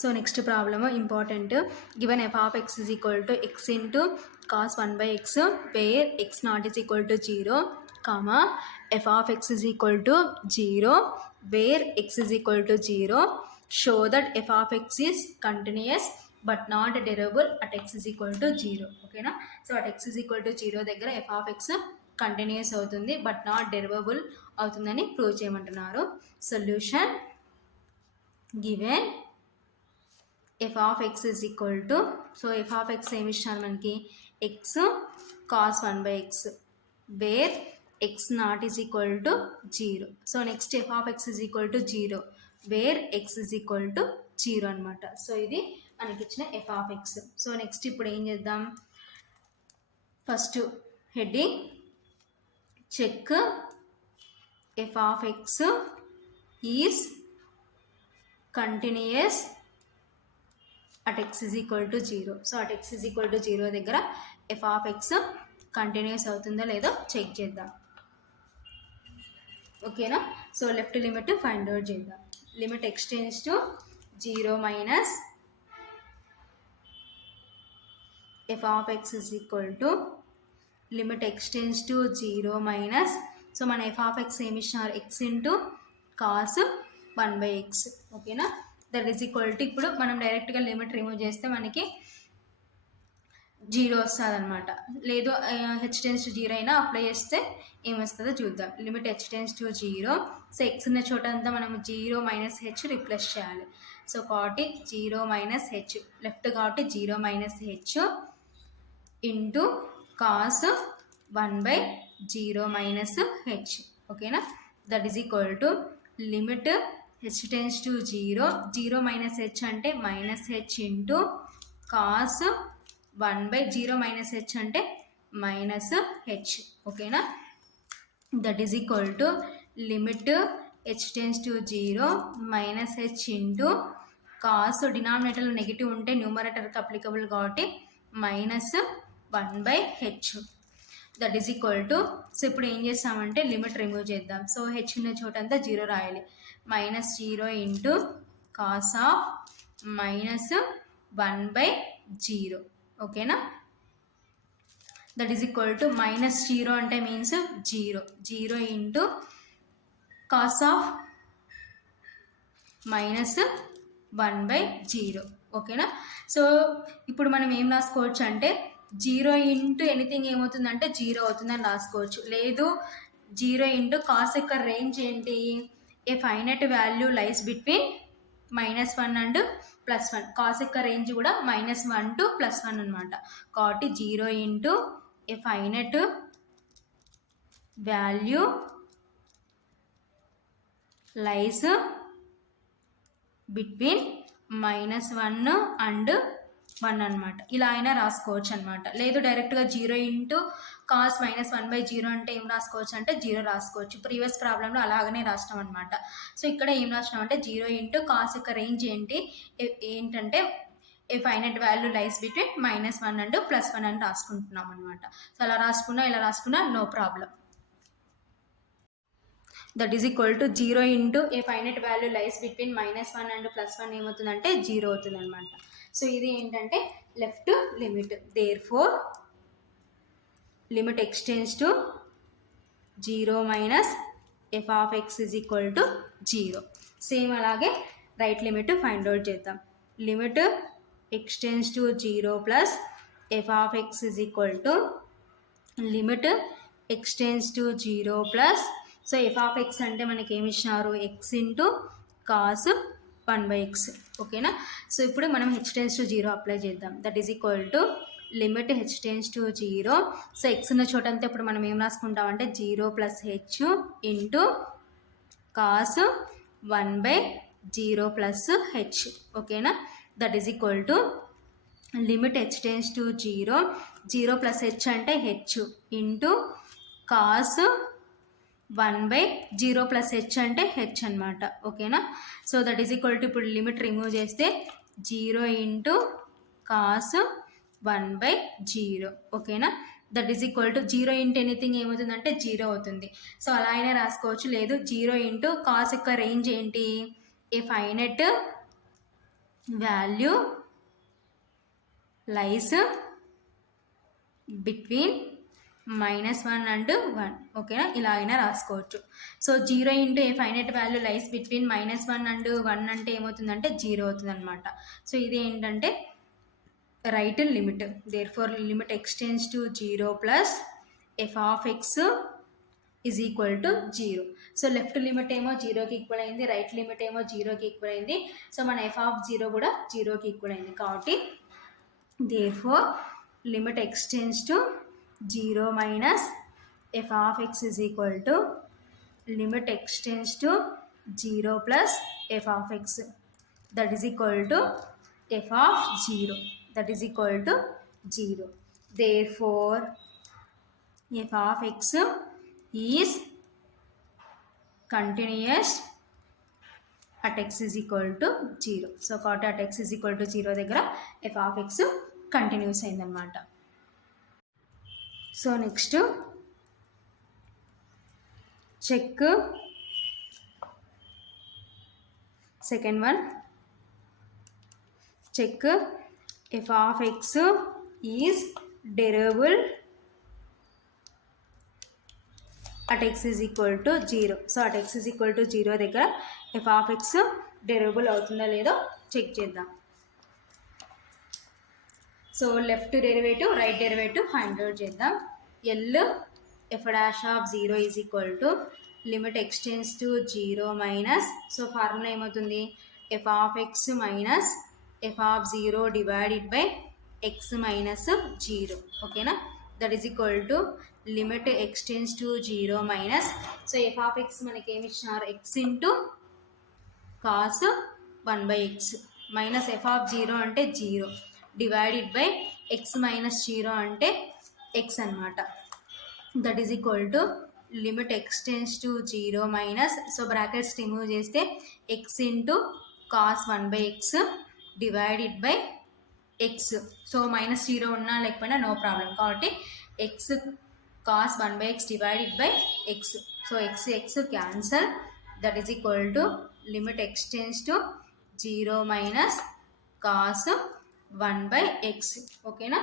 So next problem important. Given f of x is equal to x into cos 1 by x where x naught is equal to 0, comma f of x is equal to 0 where x is equal to 0. Show that f of x is continuous but not derivable at x is equal to 0. ఓకేనా. So at x is equal to 0 దగ్గర f of x continuous అవుతుంది but not derivable అవుతుందని ప్రూవ్ చేయమంటున్నారు. Solution given f of x is equal to, so f of x ఏమి ఇచ్చారు మనకి, x cos 1 by x where x not is equal to 0. So next f of x is equal to 0 where x is equal to 0 అనమాట. So ఇది మనకి ఇచ్చిన f of x. So next ఇప్పుడు ఏం చేద్దాం, first heading check f of x is continuous at x is equal to 0. సో at x is equal to 0 దగ్గర f of x continuous అవుతుందో లేదో చెక్ చేద్దాం. ఓకేనా. So left limit find out చేద్దాం. Limit x tends to 0 minus f of x is equal to limit x tends to 0 minus, so మన f of x ఏమి ఇచ్చినారు, x into cos 1 by x. ఓకేనా. That is equal to, ఇప్పుడు మనం డైరెక్ట్గా limit remove చేస్తే మనకి 0 వస్తుంది అనమాట. లేదు h టెన్స్ టు 0 అయినా అప్లై చేస్తే ఏమొస్తుందో చూద్దాం. Limit h tense to 0, so x ఉన్న చోట అంతా మనం 0 మైనస్ h రిప్లేస్ చేయాలి. సో కాబట్టి 0 మైనస్ h, లెఫ్ట్ కాబట్టి 0 minus h into cos 1 by 0 minus h. ఓకేనా. That is equal to limit h tense to 0, 0 minus h అంటే minus h into cos 1 by 0 minus h అంటే మైనస్ h. ఓకేనా. That is equal to limit h tense to 0 minus h into cos, డినామినేటర్లో negative ఉంటే న్యూమరేటర్కి applicable కాబట్టి minus 1 by h. That is equal to, so ఇప్పుడు ఏం చేస్తామంటే limit remove చేద్దాం. సో h ఉన్న చోట అంతా 0 రాయాలి. Minus 0 into cos of minus 1 by 0. ఓకేనా. That is equal to minus 0 అంటే means 0 into cos of minus 1 by 0. ఓకేనా. సో ఇప్పుడు మనం ఏం రాసుకోవచ్చు అంటే 0 ఇంటూ ఎనీథింగ్ ఏమవుతుందంటే 0 అవుతుందని రాసుకోవచ్చు. లేదు 0 ఇంటూ కాస్ యొక్క రేంజ్ ఏంటి, a finite value lies between -1 and +1. కాస్ యొక్క రేంజ్ కూడా -1 టు +1 అనమాట. కాబట్టి 0 into a finite value lies between -1 and 1 అనమాట. ఇలా అయినా రాసుకోవచ్చు అనమాట. లేదు డైరెక్ట్గా 0 ఇంటూ కాస్ -1 బై 0 అంటే ఏం రాసుకోవచ్చు అంటే 0 రాసుకోవచ్చు. ప్రీవియస్ ప్రాబ్లంలో అలాగనే రాసినాం అనమాట. సో ఇక్కడ ఏం రాసినాం అంటే 0 ఇంటూ కాస్ యొక్క రేంజ్ ఏంటంటే a finite value lies between -1 and +1 అని రాసుకుంటున్నాం అనమాట. సో అలా రాసుకున్నా ఇలా రాసుకున్నా no problem. That is equal to 0 into a finite value lies between -1 and +1 ఏమవుతుందంటే 0 అవుతుంది అనమాట. సో ఇది ఏంటంటే left limit. Therefore limit x tends to 0 minus f of x is equal to 0. Same అలాగే రైట్ లిమిట్ ఫైండ్ అవుట్ చేద్దాం. Limit x tends to 0 plus f of x is equal to limit x tends to 0 plus, so f of x అంటే మనకి ఏమి ఇచ్చినారు, x into cos 1 by x. ఓకేనా. సో ఇప్పుడు మనం h tense to 0 apply చేద్దాం. That is equal to limit h tense to 0, so x ఉన్న చోట అంతా ఇప్పుడు మనం ఏం రాసుకుంటాం అంటే 0 plus h into cos 1 by 0 plus h. ఓకేనా. That is equal to limit h tense to 0 plus h అంటే h into cos 1 by 0 plus h అంటే h అనమాట. ఓకేనా. So that is equal to, ఇప్పుడు లిమిట్ రిమూవ్ చేస్తే 0 ఇంటూ కాస్ 1 బై 0. ఓకేనా. That is equal to 0 into anything ఏమవుతుందంటే 0 అవుతుంది. సో అలా అయినా రాసుకోవచ్చు. లేదు 0 ఇంటూ కాస్ యొక్క రేంజ్ ఏంటి, a finite value lies between -1 and 1. ఓకేనా, ఇలా అయినా రాసుకోవచ్చు. So 0 into a finite value lies between -1 and 1 అంటే ఏమవుతుందంటే 0 అవుతుంది అనమాట. సో ఇది ఏంటంటే right limit. Therefore limit x tends to 0 plus f of x is equal to 0. So left limit ఏమో 0కి ఈక్వల్ అయింది, రైట్ లిమిట్ ఏమో 0కి ఈక్వల్ అయింది. సో మన ఎఫ్ ఆఫ్ 0 కూడా 0కి ఈక్వల్ అయింది. కాబట్టి therefore limit x tends to 0 minus f of x is equal to limit extends to 0 plus f of x, that is equal to f of 0, that is equal to 0. Therefore f of x is continuous at x is equal to 0. So కాబట్టి at x is equal to 0 దగ్గర f of x continuous అయిందన్నమాట. So next check second one. Check f of x is derivable at x is equal to 0. So at x is equal to 0 దగ్గర F of X derivable అవుతుందో లేదో check చేద్దాం. So left derivative right derivative find out చేద్దాం. L F dash of 0 is equal to limit x tends to 0 minus, so formula ఏమవుతుంది, f of x minus f of 0 divided by x minus 0. ఓకేనా, that is equal to limit x tends to 0 minus, so f of x మనకి ఏమి ఇచ్చినారు, x into cos 1/x minus f of 0 అంటే 0 divided by x minus 0 అంటే x అనమాట. That is equal to limit x tends to 0 minus, so brackets remove చేస్తే x into cos 1/x divided by x. So -0 ఉన్నా లేకపోయినా no problem, కాబట్టి x cos 1/x divided by x. So x x cancel, that is equal to limit x tends to 0 minus cos 1/x. ఓకేనా,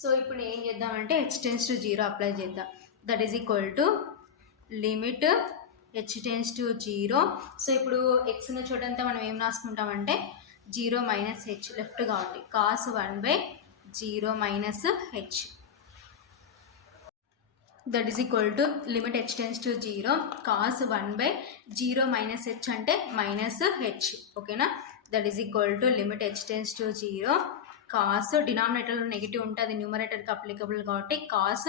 సో ఇప్పుడు ఏం చేద్దామంటే h tends to 0 apply చేద్దాం. That is equal to limit h tends to 0. So ఇప్పుడు x ఉన్న చోటంతా మనం ఏం రాసుకుంటామంటే 0 మైనస్ హెచ్ లెఫ్ట్ కాబట్టి cos 1/0 minus h. That is equal to limit h tends to 0 cos 1/0 minus h అంటే minus h. ఓకేనా, that is equal to limit h tends to 0 cos, డినామినేటర్లో నెగిటివ్ ఉంటే అది న్యూమరేటర్కి అప్లికబుల్ కాబట్టి కాస్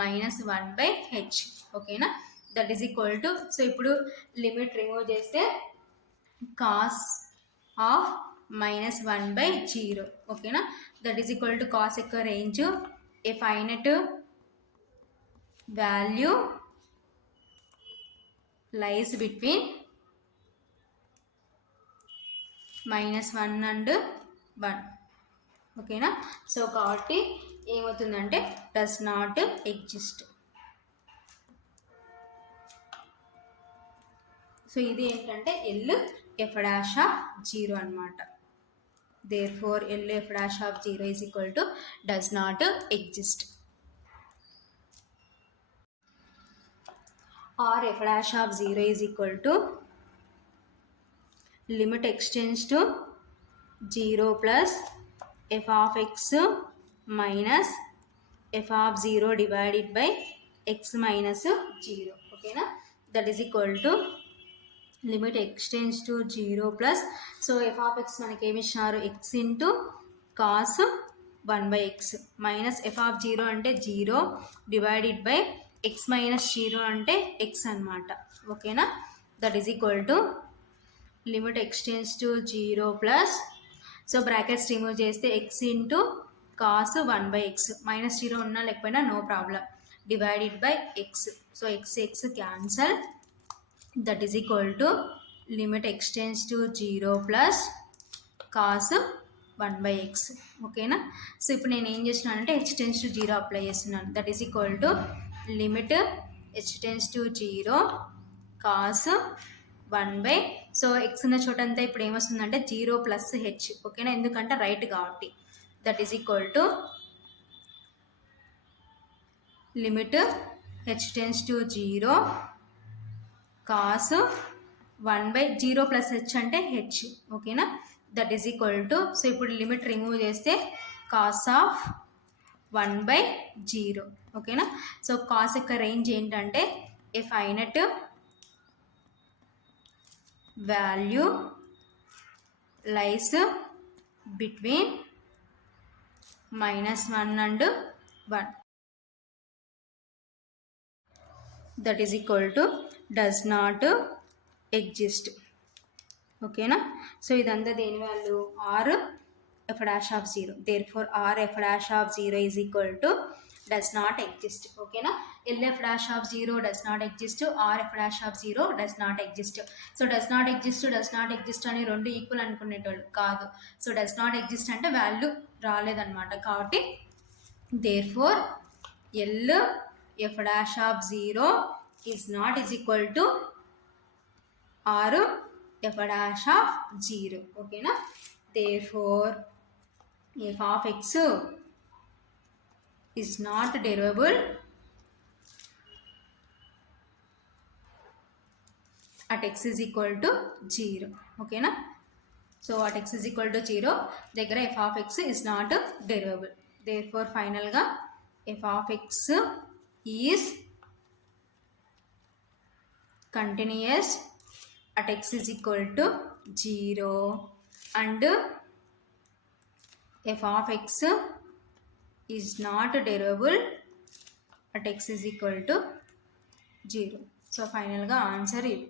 -1/h. ఓకేనా, that is equal to, so ఇప్పుడు limit remove చేస్తే కాస్ ఆఫ్ -1/0. ఓకేనా, that is equal to cos యొక్క range a finite value lies between -1 and 1. ఓకేనా, సో కాబట్టి ఏమవుతుందంటే డస్ నాట్ ఎగ్జిస్ట్. సో ఇది ఏంటంటే ఎల్ ఎఫ్ డాష్ ఆఫ్ 0 అనమాట. Therefore L F dash of 0 is equal to does not exist. R F dash of 0 is equal to limit x tends to 0 plus f of x minus f of 0 divided by x minus 0. ఓకేనా, that is equal to limit x tends to 0 plus, so f of x మనకి ఏమి ఇచ్చినారు, x into cos 1/x minus f of 0 అంటే 0 divided by x minus 0 అంటే x అనమాట. ఓకేనా, that is equal to limit x tends to 0 plus, so brackets remove చేస్తే x into cos 1/x -0 ఉన్నా లేకపోయినా no problem divided by x. So x x cancel, that is equal to limit x tends to 0 plus cos 1/x. ఓకేనా, సో ఇప్పుడు నేను ఏం చేస్తున్నానంటే h tends to 0 అప్లై చేస్తున్నాను. That is equal to limit h tends to 0 కాస్ 1/, so X ఉన్న చోట అంతా ఇప్పుడు ఏమొస్తుందంటే 0 ప్లస్ హెచ్, ఓకేనా, ఎందుకంటే రైట్ కాబట్టి. That is equal to limit h tends to 0 cos 1/0 plus h అంటే హెచ్, ఓకేనా, that is equal to, so ఇప్పుడు లిమిట్ రిమూవ్ చేస్తే కాస్ ఆఫ్ 1/0, ఓకేనా. సో కాస్ యొక్క రేంజ్ ఏంటంటే a finite value lies between -1 and 1, that is equal to does not exist, ఓకేనా. So ఇదంతా దేని value R F dash of 0, therefore R F dash of 0 is equal to does not exist, ఓకేనా. LF dash of 0 does not exist, RF dash of 0 does not exist. So does not exist అని రెండు equal అనుకునేటోళ్ళు కాదు. So does not exist అంటే value రాలేదన్నమాట, కాబట్టి therefore L F dash of 0 is not is equal to R F dash of 0, ఓకేనా. Therefore f of x is not derivable at x is equal to 0, ఓకేనా. So at x is equal to 0 దగ్గర f of x is not derivable. therefore final గా f of x is continuous at x is equal to 0 and f of x is not derivable at x is equal to 0. సో ఫైనల్గా ఆన్సర్ ఇది.